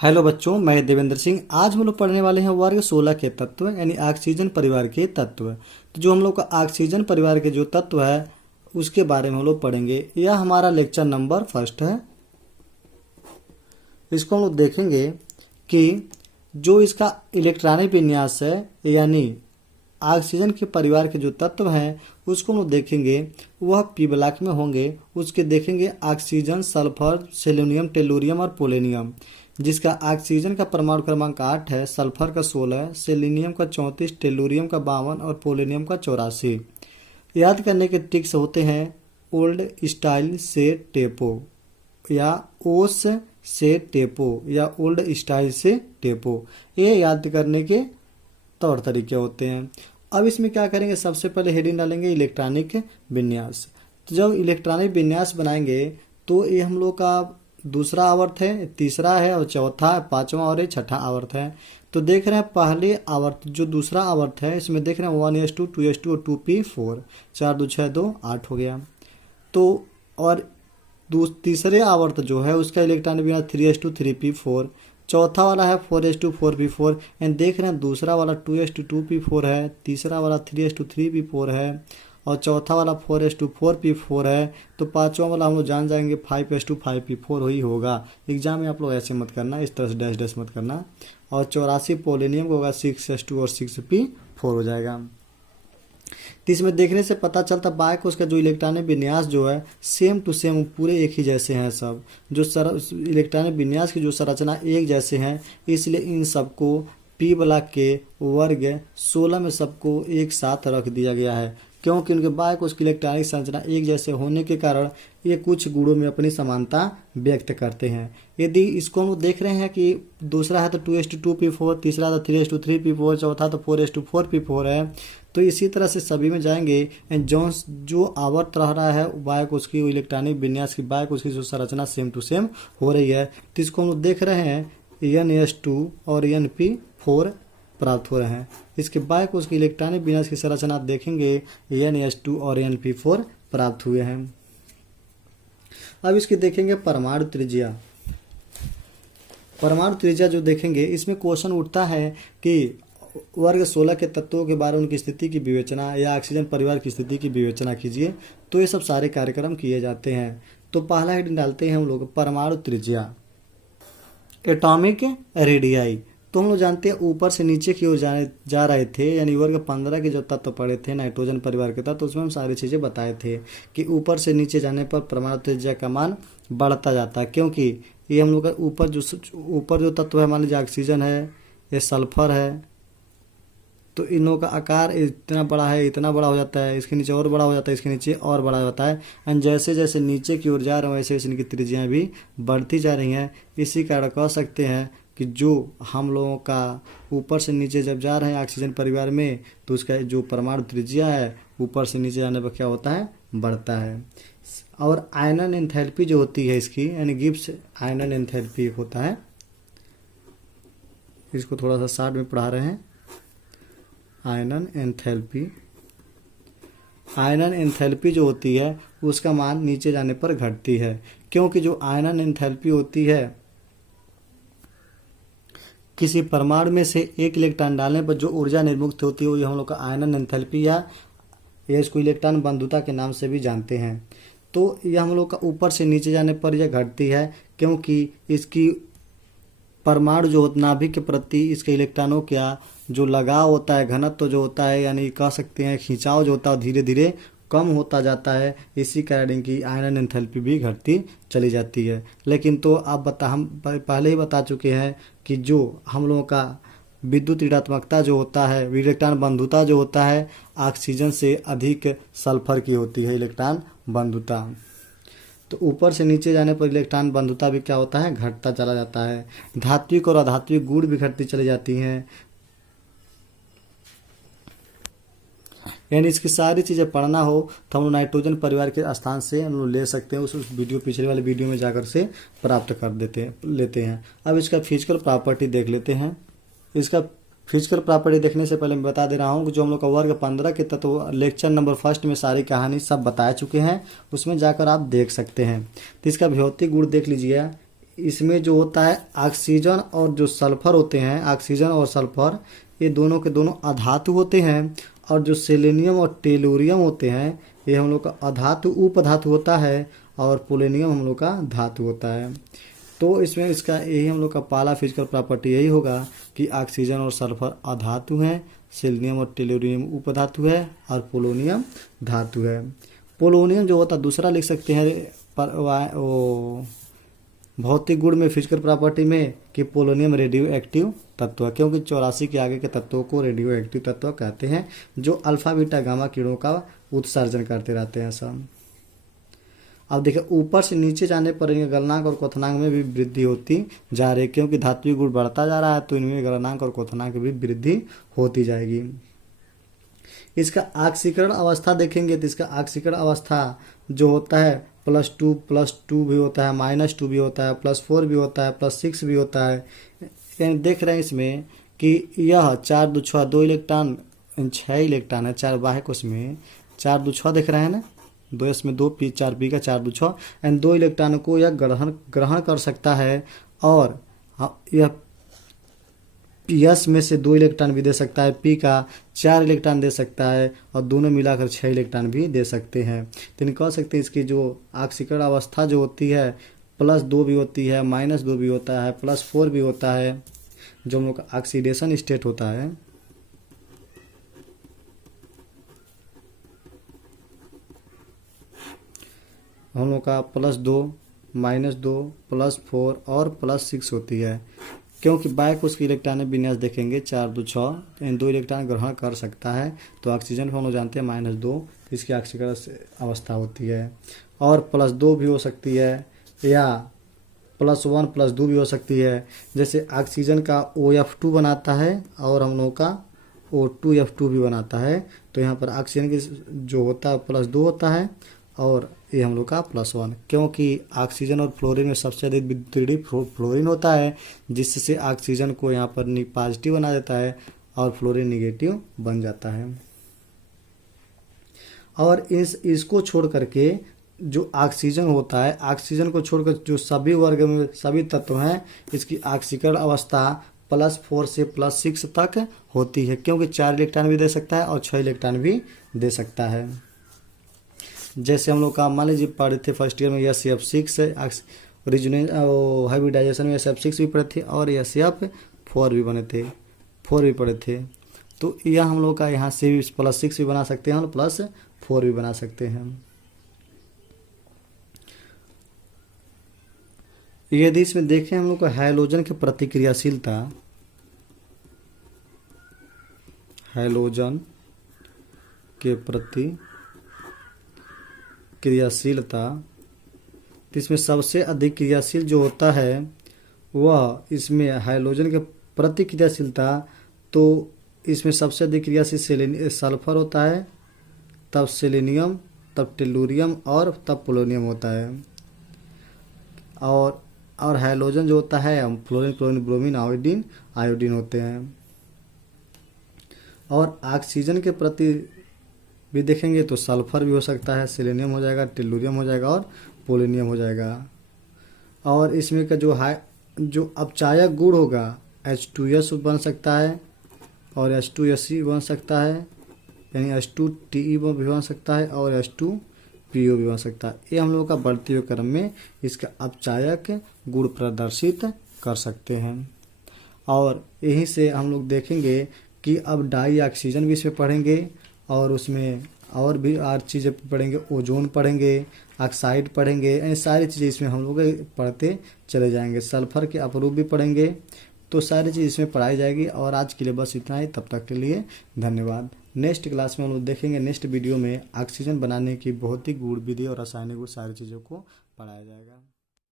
Hello बच्चों, मैं देवेंद्र सिंह। आज हम लोग पढ़ने वाले हैं वर्ग 16 के तत्व यानी ऑक्सीजन परिवार के तत्व। तो जो हम लोग का ऑक्सीजन परिवार के जो तत्व है उसके बारे में हम लोग पढ़ेंगे। यह हमारा लेक्चर नंबर फर्स्ट है। इसको हम लोग देखेंगे कि जो इसका इलेक्ट्रॉनिक विन्यास है यानी ऑक्सीजन के परिवार के जो तत्व हैं उसको हम लोग देखेंगे, वह पी ब्लॉक में होंगे। उसके देखेंगे ऑक्सीजन, सल्फर, सेलेनियम, टेलुरियम और पोलेनियम। जिसका ऑक्सीजन का परमाणु क्रमांक 8 है, सल्फर का 16, सेलेनियम का 34, टेलुरियम का 52 और पोलेनियम का 84। याद करने के ट्रिक्स होते हैं ओल्ड स्टाइल से टेपो या ओस से टेपो या ओल्ड स्टाइल से टेपो, ये याद करने के तौर तरीके होते हैं। अब इसमें क्या करेंगे, सबसे पहले हेडिंग डालेंगे इलेक्ट्रॉनिक विन्यास। तो जब इलेक्ट्रॉनिक विन्यास बनाएंगे तो ये हम लोग का दूसरा आवर्त है, तीसरा है और चौथा, पांचवा और ये छठा आवर्त है। तो देख रहे हैं पहले आवर्त जो दूसरा आवर्त है इसमें देख रहे हैं 1s2, 2s2 और 2p4, 4 2 6 2 8 हो गया। तो और तीसरे आवर्त जो है उसका इलेक्ट्रॉनिक विन्यास 3s2, 3p4। चौथा वाला है 4s2, 4p4 एंड देख रहे हैं दूसरा वाला 2s2, 2p4 है, तीसरा वाला 3s2, 3p4 है और चौथा वाला 4s2, 4p4 है। तो पांचवा वाला हम लोग जान जाएंगे 5s2, 5p4 ही होगा। एग्जाम में आप लोग ऐसे मत करना, इस तरह से डैश डैश मत करना। और 84 पोलेनियम को होगा 6s2 और 6p4 हो जाएगा। तो इसमें देखने से पता चलता बाइक उसका जो इलेक्ट्रॉनिक विन्यास जो है सेम टू सेम पूरे एक ही जैसे हैं। सब जो इलेक्ट्रॉनिक विन्यास की जो संरचना एक जैसे हैं, इसलिए इन सबको पी ब्लॉक के वर्ग 16 में सबको एक साथ रख दिया गया है। क्योंकि उनके बाइक उसकी इलेक्ट्रॉनिक संरचना एक जैसे होने के कारण ये कुछ गुणों में अपनी समानता व्यक्त करते हैं। यदि इसको हम देख रहे हैं कि दूसरा है तो 2s2, 2p4, तीसरा तो 3s2, 3p4, चौथा तो 4s2, 4p4 है। तो इसी तरह से सभी में जाएंगे। जो आवर्त रह रहा है बाइक उसकी इलेक्ट्रॉनिक विन्यास की बाइक उसकी जो संरचना सेम टू सेम हो रही है। तो इसको हम लोग देख रहे हैं NS2 और NP4 प्राप्त हो रहे हैं। इसके बाइक उसकी इलेक्ट्रॉनिक विन्यास की संरचना देखेंगे NS2 और NP4 प्राप्त हुए हैं। अब इसकी देखेंगे परमाणु त्रिज्या। परमाणु त्रिज्या जो देखेंगे इसमें क्वेश्चन उठता है कि वर्ग 16 के तत्वों के बारे में उनकी स्थिति की विवेचना या ऑक्सीजन परिवार की स्थिति की विवेचना कीजिए। तो ये सब सारे कार्यक्रम किए जाते हैं। तो पहला हेडिंग डालते हैं हम लोग परमाणु त्रिज्या, एटॉमिक रेडियाई। तो हम लोग जानते हैं ऊपर से नीचे की ओर जा रहे थे, यानी वर्ग 15 के जो तत्व पढ़े थे नाइट्रोजन परिवार के तत्व, तो उसमें हम सारी चीज़ें बताए थे कि ऊपर से नीचे जाने पर परमाणु त्रिज्या का मान बढ़ता जाता है। क्योंकि ये हम लोग का ऊपर जो तत्व है, मान लीजिए ऑक्सीजन है, ये सल्फर है, तो इनों का आकार इतना बड़ा है, इतना बड़ा हो जाता है, इसके नीचे और बड़ा हो जाता है, इसके नीचे और बड़ा हो जाता है। एंड जैसे जैसे नीचे की ओर जा रहे हैं वैसे वैसे इनकी त्रिज्याएँ भी बढ़ती जा रही हैं। इसी कारण कह सकते हैं कि जो हम लोगों का ऊपर से नीचे जब जा रहे हैं ऑक्सीजन परिवार में तो उसका जो परमाणु त्रिज्या है ऊपर से नीचे जाने पर क्या होता है, बढ़ता है। और आयनन एंथैल्पी जो होती है इसकी, यानी गिब्स आयनन एंथैल्पी होता है, इसको थोड़ा सा शार्ट में पढ़ा रहे हैं। आयनन एंथैल्पी जो होती है उसका मान नीचे जाने पर घटती है। क्योंकि जो आयनन एंथैल्पी होती है किसी परमाणु में से एक इलेक्ट्रॉन डालने पर जो ऊर्जा निर्मुक्त होती है वही हम लोग का आयनन एंथैल्पी या इसको इलेक्ट्रॉन बंधुता के नाम से भी जानते हैं। तो यह हम लोग का ऊपर से नीचे जाने पर यह घटती है, क्योंकि इसकी परमाणु जो नाभिक के प्रति इसके इलेक्ट्रॉनों का जो लगाव होता है, घनत्व जो होता है, यानी कह सकते हैं खिंचाव जो होता है धीरे धीरे कम होता जाता है। इसी कारण इनकी आयनन एंथैल्पी भी घटती चली जाती है। लेकिन तो हम पहले ही बता चुके हैं कि जो हम लोगों का विद्युत ऋणात्मकता जो होता है, इलेक्ट्रॉन बंधुता जो होता है ऑक्सीजन से अधिक सल्फर की होती है इलेक्ट्रॉन बंधुता। तो ऊपर से नीचे जाने पर इलेक्ट्रॉन बंधुता भी क्या होता है, घटता चला जाता है। धात्विक और अधात्विक गुण भी घटती चली जाती हैं। यानी इसकी सारी चीज़ें पढ़ना हो तो हम लोग नाइट्रोजन परिवार के स्थान से हम लोग ले सकते हैं। उस वीडियो पिछले वाले वीडियो में जाकर से प्राप्त कर लेते हैं। अब इसका फिजिकल प्रॉपर्टी देख लेते हैं। इसका फिजिकल प्रॉपर्टी देखने से पहले मैं बता दे रहा हूँ कि जो हम लोग का वर्ग 15 के तत्व लेक्चर नंबर फर्स्ट में सारी कहानी सब बता चुके हैं, उसमें जाकर आप देख सकते हैं। तो इसका भौतिक गुण देख लीजिए, इसमें जो होता है ऑक्सीजन और जो सल्फर होते हैं, ऑक्सीजन और सल्फर ये दोनों के दोनों अधातु होते हैं। और जो सेलेनियम और टेलुरियम होते हैं ये हम लोग का अधातु उपधातु होता है और पोलोनियम हम लोग का धातु होता है। तो इसमें इसका यही हम लोग का पहला फिजिकल प्रॉपर्टी यही होगा कि ऑक्सीजन और सल्फर अधातु हैं, सेलेनियम और टेलुरियम उपधातु है और पोलोनियम धातु है। पोलोनियम जो होता है दूसरा लिख सकते हैं वो भौतिक गुण में फिजिकल प्रॉपर्टी में कि पोलोनियम रेडियो एक्टिव तत्व है, क्योंकि 84 के आगे के तत्वों को रेडियो एक्टिव तत्व कहते हैं जो अल्फा बीटा गामा किरणों का उत्सर्जन करते रहते हैं सब। अब देखिए ऊपर से नीचे जाने पर इनके गलनांक और क्वथनांक में भी वृद्धि होती जा रही है, क्योंकि धात्विक गुण बढ़ता जा रहा है तो इनमें गलनांक और क्वथनांक भी वृद्धि होती जाएगी। इसका ऑक्सीकरण अवस्था देखेंगे तो इसका ऑक्सीकरण अवस्था जो होता है +2 भी होता है, -2 भी होता है, +4 भी होता है, +6 भी होता है। यानी देख रहे हैं इसमें कि यह 4 2 6 2 इलेक्ट्रॉन 6 इलेक्ट्रॉन है, 4 बाह्य कोश में 4 2 6 देख रहे हैं ना, 2s में 2 p 4 p का 4 2 6 एंड 2 इलेक्ट्रॉन को यह ग्रहण कर सकता है और यह s में से 2 इलेक्ट्रॉन भी दे सकता है, p का 4 इलेक्ट्रॉन दे सकता है और दोनों मिलाकर 6 इलेक्ट्रॉन भी दे सकते हैं। तो इन कह सकते हैं इसकी जो ऑक्सीकरण अवस्था जो होती है +2 भी होती है, -2 भी होता है, +4 भी होता है, जो हम लोग का ऑक्सीडेशन स्टेट होता है। हम लोग का +2, -2, +4 और +6 होती है, क्योंकि बाह्य कोश की इलेक्ट्रॉनिक विन्यास देखेंगे 4 2 6 इन 2 इलेक्ट्रॉन ग्रहण कर सकता है। तो ऑक्सीजन को हम लोग जानते हैं -2 इसकी ऑक्सीकरण अवस्था होती है। और +2 भी हो सकती है या +1 +2 भी हो सकती है। जैसे ऑक्सीजन का OF2 बनाता है और हम लोग का O2F2 भी बनाता है। तो यहाँ पर ऑक्सीजन की जो होता है +2 होता है और ये हम लोग का +1, क्योंकि ऑक्सीजन और फ्लोरीन में सबसे अधिक विद्युतीय फ्लोरीन होता है, जिससे ऑक्सीजन को यहाँ पर पॉजिटिव बना देता है और फ्लोरीन निगेटिव बन जाता है। और इसको छोड़ करके जो ऑक्सीजन होता है, ऑक्सीजन को छोड़कर जो सभी वर्ग में सभी तत्व हैं इसकी ऑक्सीकरण अवस्था +4 से +6 तक होती है, क्योंकि 4 इलेक्ट्रॉन भी दे सकता है और 6 इलेक्ट्रॉन भी दे सकता है। जैसे हम लोग का मान लीजिए पढ़े थे फर्स्ट ईयर में SF6 रेजोनेंस हाइब्रिडाइजेशन में SF6 भी पढ़े थे और SF4 भी बने थे, 4 भी पढ़े थे। तो यह हम लोग का यहाँ से भी +6 भी बना सकते हैं और +4 भी बना सकते हैं। यदि इसमें देखें हम लोग को हैलोजन की प्रतिक्रियाशीलता, हैलोजन के प्रति क्रियाशीलता, तो इसमें सबसे अधिक क्रियाशील जो होता है वह इसमें हैलोजन के प्रति क्रियाशीलता, तो इसमें सबसे अधिक क्रियाशील सल्फर होता है, तब सेलेनियम, तब टेलुरियम और तब पोलोनियम होता है। और हैलोजन जो होता है फ्लोरीन क्लोरीन ब्रोमीन आयोडीन होते हैं। और ऑक्सीजन के प्रति भी देखेंगे तो सल्फर भी हो सकता है, सेलेनियम हो जाएगा, टेलुरियम हो जाएगा और पोलोनियम हो जाएगा। और इसमें का जो अपचायक गुण होगा H2S बन सकता है और H2SE बन सकता है, यानी H2TE भी बन सकता है और H2PO भी बन सकता है। ये हम लोग का बढ़ते हुए क्रम में इसका अपचायक गुण प्रदर्शित कर सकते हैं। और यहीं से हम लोग देखेंगे कि अब डाई ऑक्सीजन भी इसमें पढ़ेंगे और उसमें और भी 8 चीज़ें पढ़ेंगे, ओजोन पढ़ेंगे, ऑक्साइड पढ़ेंगे, ये सारी चीज़ें इसमें हम लोग पढ़ते चले जाएंगे। सल्फर के अपरूप भी पढ़ेंगे, तो सारी चीज़ इसमें पढ़ाई जाएगी। और आज के लिए बस इतना ही, तब तक के लिए धन्यवाद। नेक्स्ट क्लास में हम लोग देखेंगे, नेक्स्ट वीडियो में ऑक्सीजन बनाने की भौतिक गुण विधि और रासायनिक गुण सारी चीज़ों को पढ़ाया जाएगा।